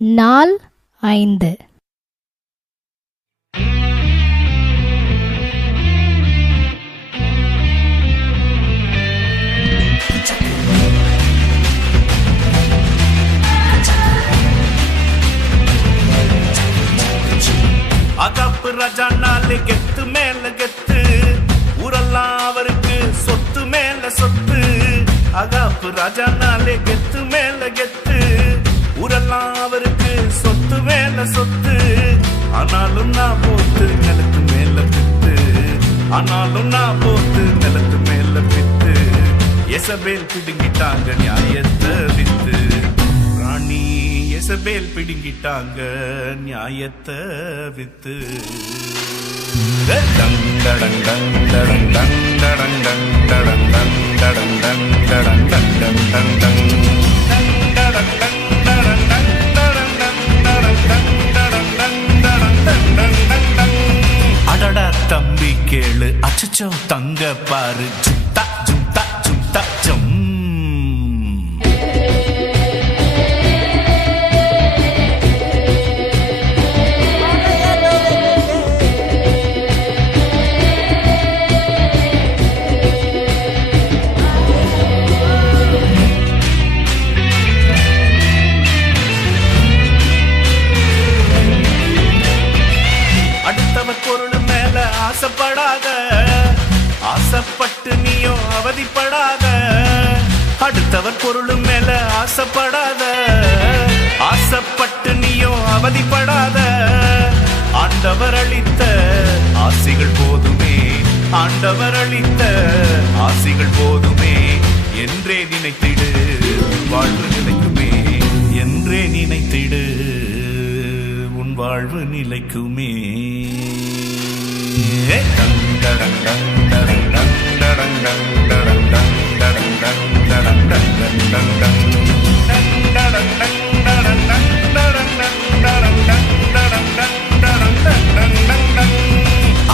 நாள் 5. அகாப்பு ராஜா நாலு கெத்து மேல கெத்து, ஊரெல்லாம் அவருக்கு சொத்து மேல சொத்து. அகாப்பு ராஜா நாலு கெத்து மேல கெத்து, ஊரெல்லாம் அவருக்கு சொத்து மேல சொத்து. ஆனாலும் நான் போத்து நிலத்து மேல பித்து, ஆனாலும் நான் போத்து நிலத்து மேல பித்து. எசபேல் பிடுங்கிட்டாங்க நியாயத்தை வித்து, ராணி எசபேல் பிடுங்கிட்டாங்க நியாயத்தை வித்து. அடடா தம்பி கேளு, அச்சச்சோ தங்க பாரு, ஜும்தா ஜும்தா ஜும்தா ஜம். அடுத்தவர் பொருள் மேல ஆசைப்படாத, ஆசைப்பட்டு நீயும் அவதிப்படாத. அடுத்தவர் பொருள் மேல ஆசைப்படாத, ஆசைப்பட்டு நீயும் அவதிப்படாத. ஆண்டவர் அளித்த ஆசிகள் போதுமே, ஆண்டவர் அளித்த ஆசிகள் போதுமே. என்றே நினைத்திடு வாழ்வு நிலைக்குமே, என்றே நினைத்திடு உன் வாழ்வு நிலைக்குமே.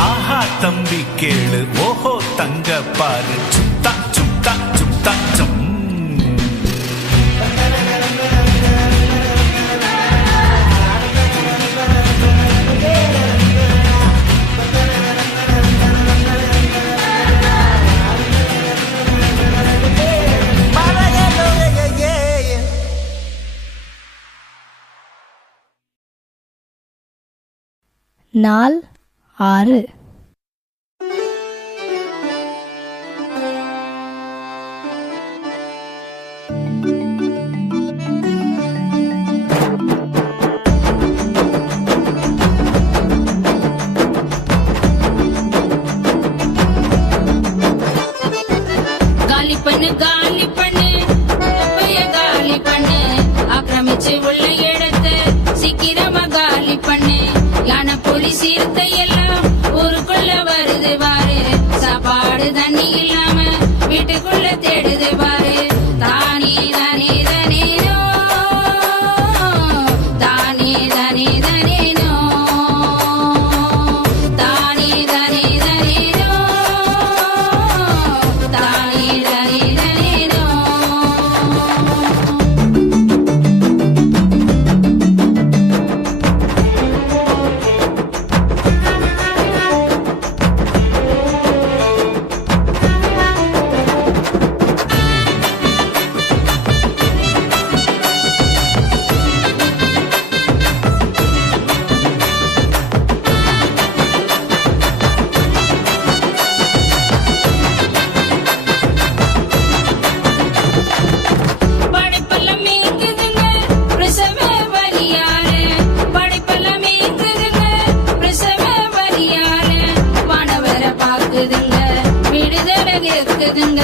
ஆஹா தம்பி கேளு, ஓஹோ தங்க பாரு, சுத்தா சுத்தா சுத்தா சம். நாள் 6. காலி பண்ணு காலி பண்ணு, காலி பண்ணு, ஆக்கிரமிச்சு உள்ள இடத்தை சீக்கிரமா காலி பண்ணு. யானை புலி சிறுத்தை எல்லாம் ஊருக்குள்ள வருது பாரு, சாப்பாடு தண்ணி இல்லாம வீட்டுக்குள்ள தேடுது பாரு. தானே தானே தானேனோ, தானே தானே தானேனோ, தானே தானே தானேனோ, தானே தானே தானேனோ. படைப்பெல்லாம் இருக்குதுங்க பிரசவ வலியாரு, படைப்பெல்லாம் இருக்குதுங்க பிரசவ வலியாரு. வானவரை பாக்குதுங்க விடுதலை கேக்குதுங்க,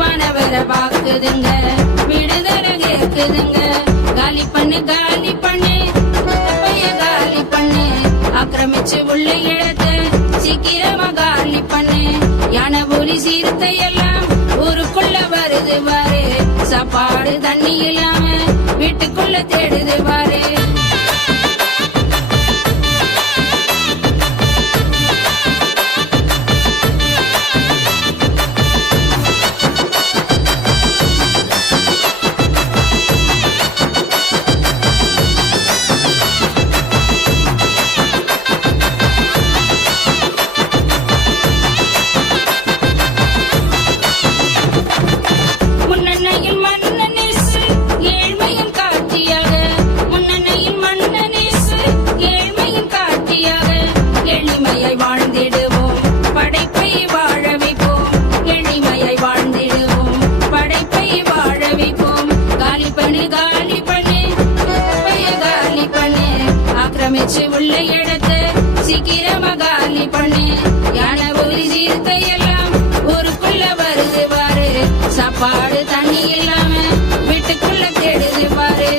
வானவரை பாக்குதுங்க விடுதலை கேக்குதுங்க. காலி பண்ணு காலி பண்ணு, காலி பண்ணு, ஆக்கிரமிச்சு உள்ள இடத்தை சீக்கிரமா காலி பண்ணு. யானை புலி சிறுத்தை எல்லாம் ஊருக்குள்ள வருது பாரு, சாப்பாடு தண்ணி இல்லாம வீட்டுக்குள்ள தேடுது பாரு. மிச்சு உள்ள இடத்தை சீக்கிரமா காலி பண்ணு. யானை ஒரு சீர்த்தை எல்லாம் ஊருக்குள்ள வருது பாரு. சாப்பாடு தண்ணி இல்லாம வீட்டுக்குள்ள தேடுது பாரு.